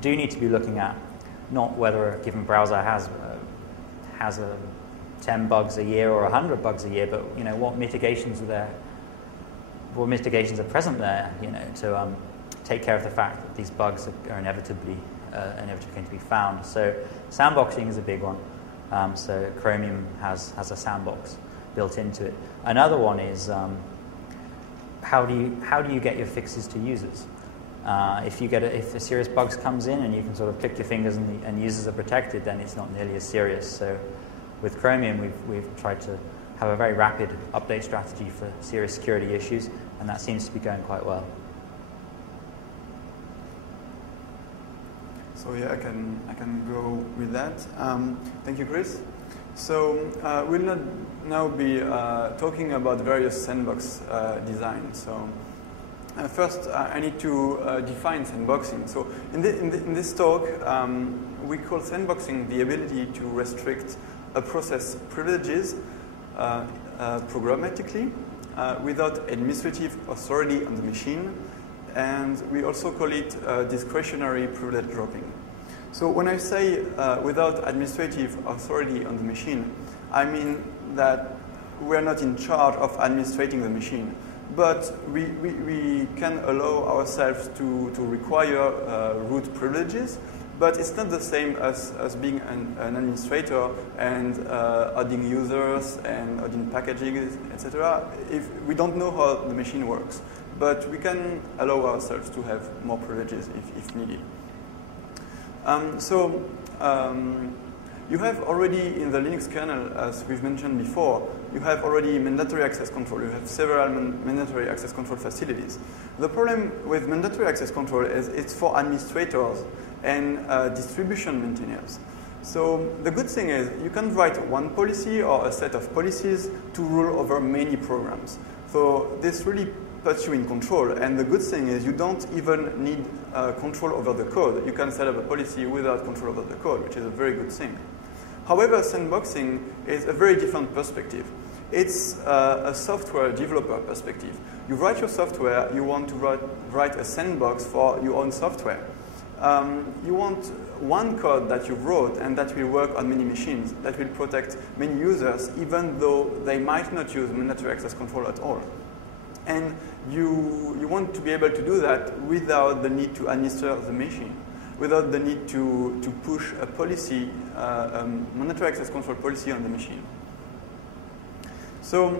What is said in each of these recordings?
do need to be looking at not whether a given browser has 10 bugs a year or 100 bugs a year, but what mitigations are there, what mitigations are present there, to take care of the fact that these bugs are inevitably going to be found. So sandboxing is a big one. So Chromium has a sandbox built into it. Another one is how do you get your fixes to users? If a serious bug comes in and you can sort of click your fingers and users are protected, then it's not nearly as serious. So with Chromium, we've tried to have a very rapid update strategy for serious security issues, and that seems to be going quite well. So yeah, I can go with that. Thank you, Chris. So we'll now be talking about various sandbox designs. So first, I need to define sandboxing. So in this talk, we call sandboxing the ability to restrict a process privileges programmatically without administrative authority on the machine. And we also call it discretionary privilege dropping. So when I say without administrative authority on the machine, I mean that we're not in charge of administrating the machine, but we can allow ourselves to require root privileges, but it's not the same as being an administrator and adding users and adding packaging, etc. If we don't know how the machine works. But we can allow ourselves to have more privileges if needed. You have already in the Linux kernel, as we've mentioned before, you have already mandatory access control. You have several mandatory access control facilities. The problem with mandatory access control is it's for administrators and distribution maintainers. So the good thing is you can write one policy or a set of policies to rule over many programs. So this really puts you in control, and the good thing is you don't even need control over the code. You can set up a policy without control over the code, which is a very good thing. However, sandboxing is a very different perspective. It's a software developer perspective. You write your software, you want to write a sandbox for your own software. You want one code that you wrote and that will work on many machines, that will protect many users, even though they might not use mandatory access control at all. And you want to be able to do that without the need to administer the machine, without the need to push a policy, mandatory access control policy on the machine. So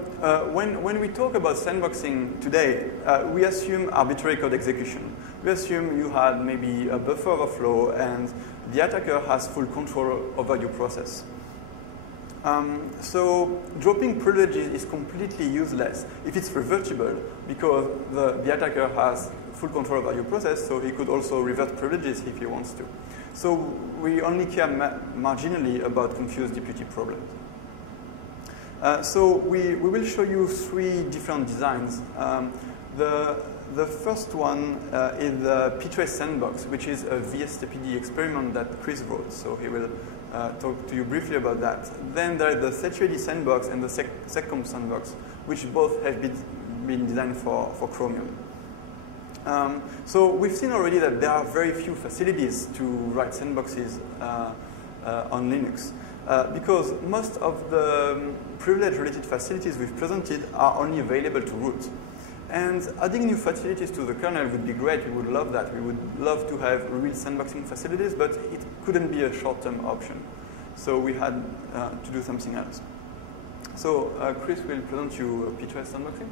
when we talk about sandboxing today, we assume arbitrary code execution. We assume you had maybe a buffer overflow and the attacker has full control over your process. So dropping privileges is completely useless if it's reversible, because the attacker has full control over your process, so he could also revert privileges if he wants to. So we only care marginally about confused deputy problems. So we will show you three different designs. The first one is the ptrace sandbox, which is a VSTPD experiment that Chris wrote. So he will talk to you briefly about that. Then there is the SetUID sandbox and the seccomp sandbox, which both have been designed for Chromium. So we've seen already that there are very few facilities to write sandboxes on Linux. Because most of the privilege-related facilities we've presented are only available to root. And adding new facilities to the kernel would be great. We would love that. We would love to have real sandboxing facilities, but it couldn't be a short-term option. So we had to do something else. So Chris will present you ptrace sandboxing.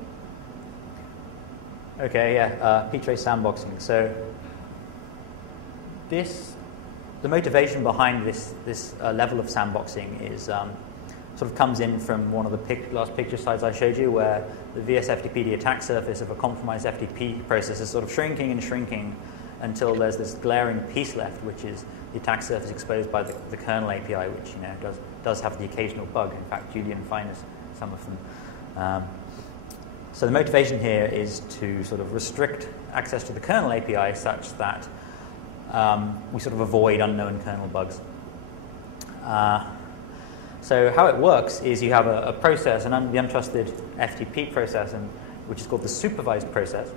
Okay, yeah, ptrace sandboxing. So the motivation behind this level of sandboxing is sort of comes in from one of the last picture slides I showed you, where the VSFTP, the attack surface of a compromised FTP process, is sort of shrinking and shrinking until there's this glaring piece left, which is the attack surface exposed by the kernel API, which does have the occasional bug. In fact, Julien finds some of them. So the motivation here is to sort of restrict access to the kernel API such that we sort of avoid unknown kernel bugs. So how it works is you have a process, the untrusted FTP process, which is called the supervised process,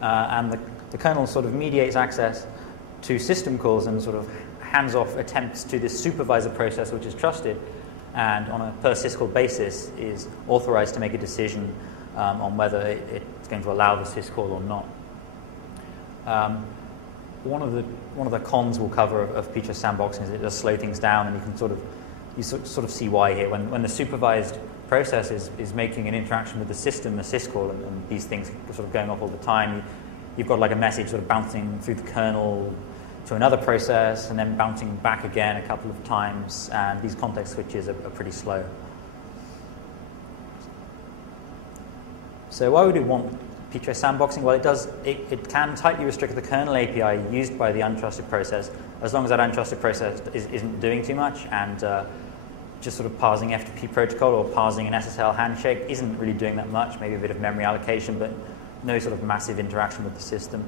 and the kernel sort of mediates access to system calls and sort of hands-off attempts to this supervisor process, which is trusted, and on a per syscall basis is authorized to make a decision on whether it's going to allow the syscall or not. One of the cons we'll cover of P-trace sandboxing is it does slow things down, and you can sort of see why here. When the supervised process is making an interaction with the system, a syscall, and these things are sort of going off all the time, you've got like a message sort of bouncing through the kernel to another process and then bouncing back again a couple of times, and these context switches are pretty slow. So why would we want P-trace sandboxing? Well, it can tightly restrict the kernel API used by the untrusted process, as long as that untrusted process isn't doing too much, and just sort of parsing FTP protocol or parsing an SSL handshake isn't really doing that much, maybe a bit of memory allocation, but no sort of massive interaction with the system.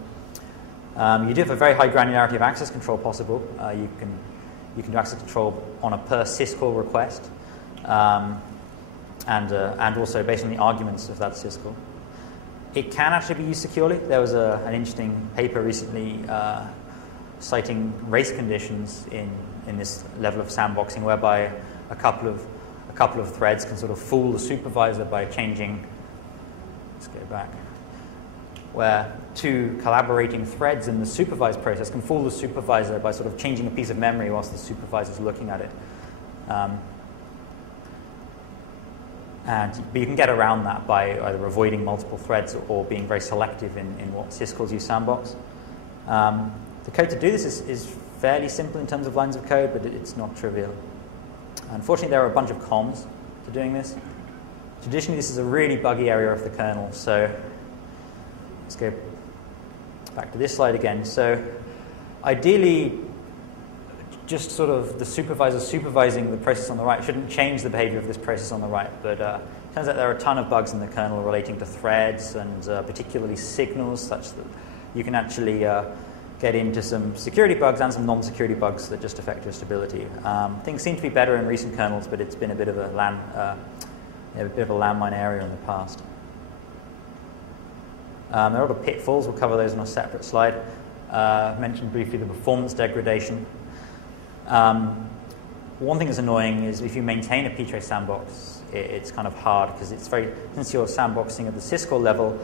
You do have a very high granularity of access control possible. You can do access control on a per syscall request, and also based on the arguments of that syscall. It can actually be used securely. There was an interesting paper recently citing race conditions in this level of sandboxing, whereby a couple of threads can sort of fool the supervisor by changing. Let's go back. Where two collaborating threads in the supervised process can fool the supervisor by sort of changing a piece of memory whilst the supervisor is looking at it. But you can get around that by either avoiding multiple threads or being very selective in what syscalls you sandbox. The code to do this is fairly simple in terms of lines of code, but it's not trivial. Unfortunately, there are a bunch of cons to doing this. Traditionally, this is a really buggy area of the kernel, so let's go back to this slide again. So ideally, just sort of the supervisor supervising the process on the right shouldn't change the behavior of this process on the right, but it turns out there are a ton of bugs in the kernel relating to threads and particularly signals, such that you can actually get into some security bugs and some non-security bugs that just affect your stability. Things seem to be better in recent kernels, but it's been a bit of a landmine area in the past. There are other pitfalls. We'll cover those on a separate slide. Mentioned briefly the performance degradation. One thing that's annoying is if you maintain a P-trace sandbox, it's kind of hard because it's since you're sandboxing at the syscall level,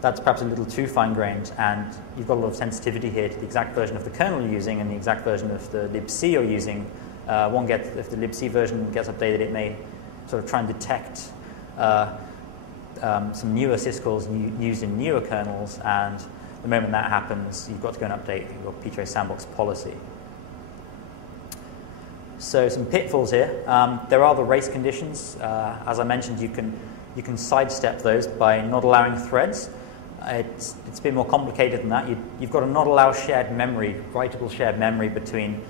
that's perhaps a little too fine-grained, and you've got a lot of sensitivity here to the exact version of the kernel you're using and the exact version of the libc you're using. If the libc version gets updated, it may sort of try and detect some newer syscalls used in newer kernels, and the moment that happens, you've got to go and update your P-trace sandbox policy. So some pitfalls here. There are the race conditions. As I mentioned, you can sidestep those by not allowing threads. It's a bit more complicated than that. You've got to not allow shared memory, writable shared memory between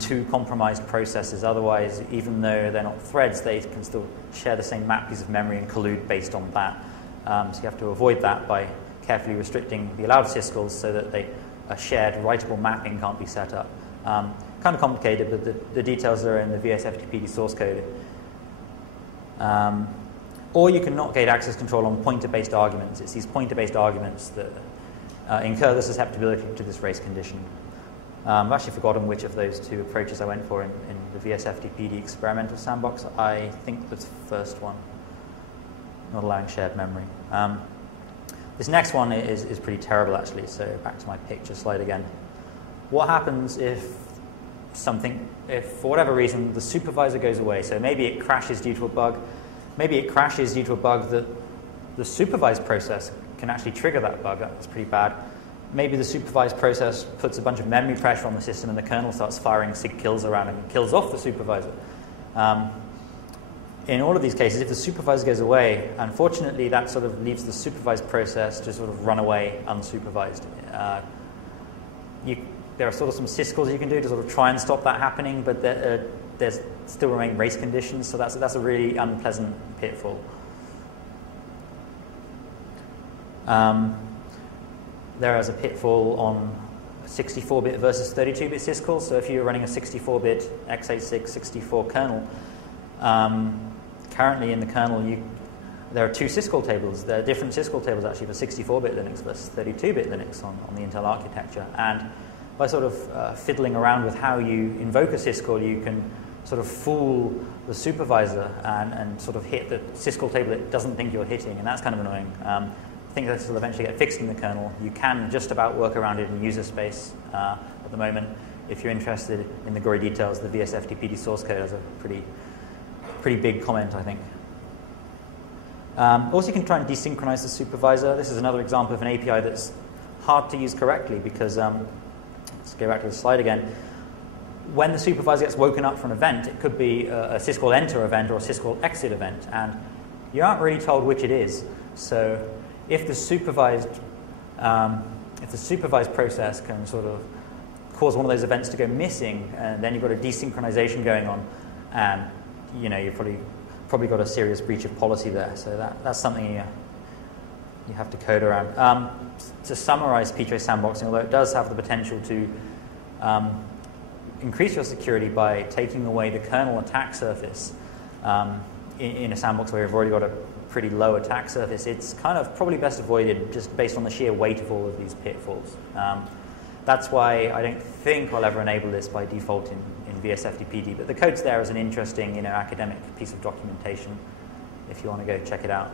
two compromised processes. Otherwise, even though they're not threads, they can still share the same map piece of memory and collude based on that. So you have to avoid that by carefully restricting the allowed syscalls so that a shared writable mapping can't be set up. Kind of complicated, but the details are in the VSFTPD source code. Or you can not gate access control on pointer-based arguments. It's these pointer-based arguments that incur the susceptibility to this race condition. I've actually forgotten which of those two approaches I went for in the VSFTPD experimental sandbox. I think the first one, not allowing shared memory. This next one is pretty terrible, actually. So back to my picture slide again. What happens if for whatever reason, the supervisor goes away? So maybe it crashes due to a bug. Maybe it crashes due to a bug that the supervised process can actually trigger that bug. That's pretty bad. Maybe the supervised process puts a bunch of memory pressure on the system and the kernel starts firing sig kills around and kills off the supervisor. In all of these cases, if the supervisor goes away, unfortunately that sort of leaves the supervised process to sort of run away unsupervised. There are sort of some syscalls you can do to sort of try and stop that happening, but there's still remain race conditions, so that's a really unpleasant pitfall. There is a pitfall on 64-bit versus 32-bit syscalls. So if you're running a 64-bit x86 64 kernel, currently in the kernel there are two syscall tables. There are different syscall tables actually for 64-bit Linux versus 32-bit Linux on the Intel architecture. And sort of fiddling around with how you invoke a syscall, you can sort of fool the supervisor and sort of hit the syscall table it doesn't think you're hitting, and that's kind of annoying. I think this will eventually get fixed in the kernel. You can just about work around it in user space at the moment. If you're interested in the gory details, the VSFTPD source code has a pretty big comment, I think. Also, you can try and desynchronize the supervisor. This is another example of an API that's hard to use correctly because, let's go back to the slide again. When the supervisor gets woken up from an event, it could be a syscall enter event or a syscall exit event, and you aren't really told which it is. So if the supervised process can sort of cause one of those events to go missing, and then you've got a desynchronization going on, and you've probably got a serious breach of policy there. So that's something you have to code around. To summarize ptrace sandboxing, although it does have the potential to increase your security by taking away the kernel attack surface in a sandbox where you've already got a pretty low attack surface, it's kind of probably best avoided just based on the sheer weight of all of these pitfalls. That's why I don't think I'll ever enable this by default in VSFTPD, but the code's there as an interesting academic piece of documentation if you want to go check it out.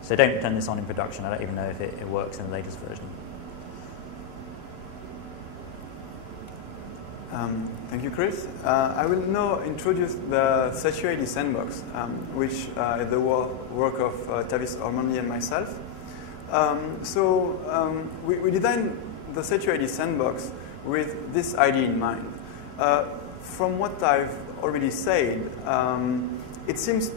So don't turn this on in production. I don't even know if it works in the latest version. Thank you, Chris. I will now introduce the Software-02 sandbox, which is the work of Tavis Ormandy and myself. We designed the Software-02 sandbox with this idea in mind. From what I've already said, it seems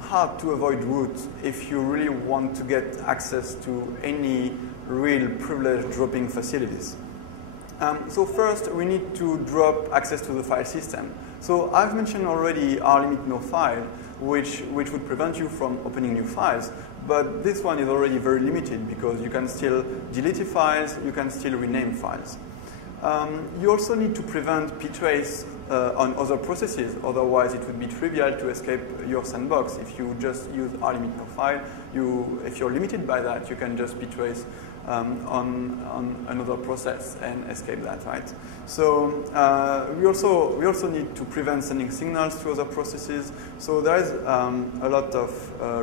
hard to avoid root if you really want to get access to any real privilege dropping facilities. So first, we need to drop access to the file system. So I've mentioned already rlimit no file, which would prevent you from opening new files. But this one is already very limited because you can still delete files, you can still rename files. You also need to prevent ptrace on other processes. Otherwise, it would be trivial to escape your sandbox. If you just use rlimit no file, if you're limited by that, you can just ptrace on another process and escape that, right? So we also need to prevent sending signals to other processes. So there is a lot of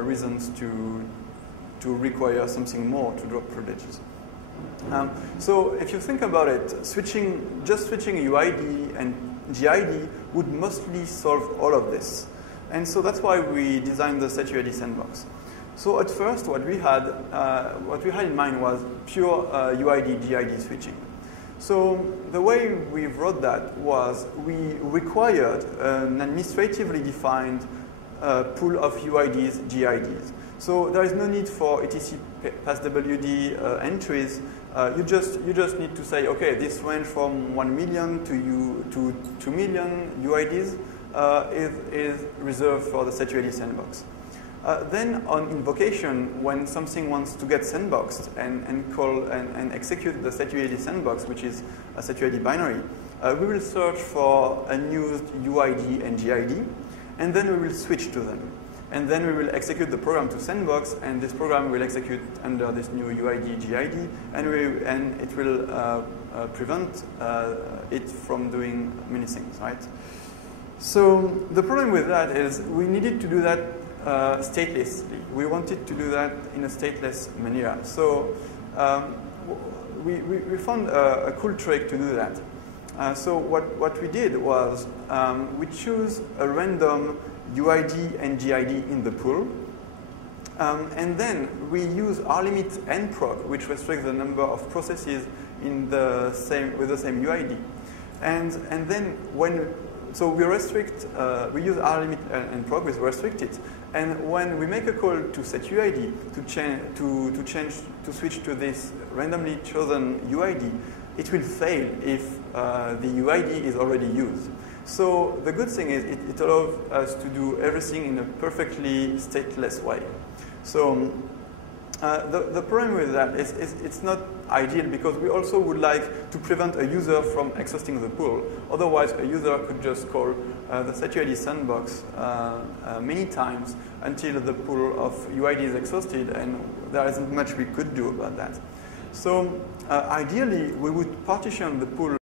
reasons to require something more to drop privileges. So if you think about it, just switching UID and GID would mostly solve all of this. And so that's why we designed the Software-02 sandbox. So at first, what we had in mind was pure UID-GID switching. So the way we wrote that was we required an administratively defined pool of UIDs, GIDs. So there is no need for etc passwd entries. You just need to say, okay, this range from 1 million to 2 million UIDs is reserved for the Software-02 sandbox. Then on invocation, when something wants to get sandboxed and execute the Software-02 sandbox, which is a Software-02 binary, we will search for unused UID and GID, and then we will switch to them. And then we will execute the program to sandbox, and this program will execute under this new UID, GID, and it will prevent it from doing many things, right? So the problem with that is we needed to do that statelessly. We wanted to do that in a stateless manner. So we found a cool trick to do that. So what we did was we choose a random UID and GID in the pool, and then we use rlimit nproc, which restricts the number of processes with the same UID, and then so we restrict, we use rlimit nproc with restrict it, and when we make a call to set UID to switch to this randomly chosen UID, it will fail if the UID is already used. So the good thing is it allows us to do everything in a perfectly stateless way. So the problem with that is it's not ideal because we also would like to prevent a user from exhausting the pool. Otherwise, a user could just call the Software-02 sandbox many times until the pool of UID is exhausted, and there isn't much we could do about that. So ideally, we would partition the pool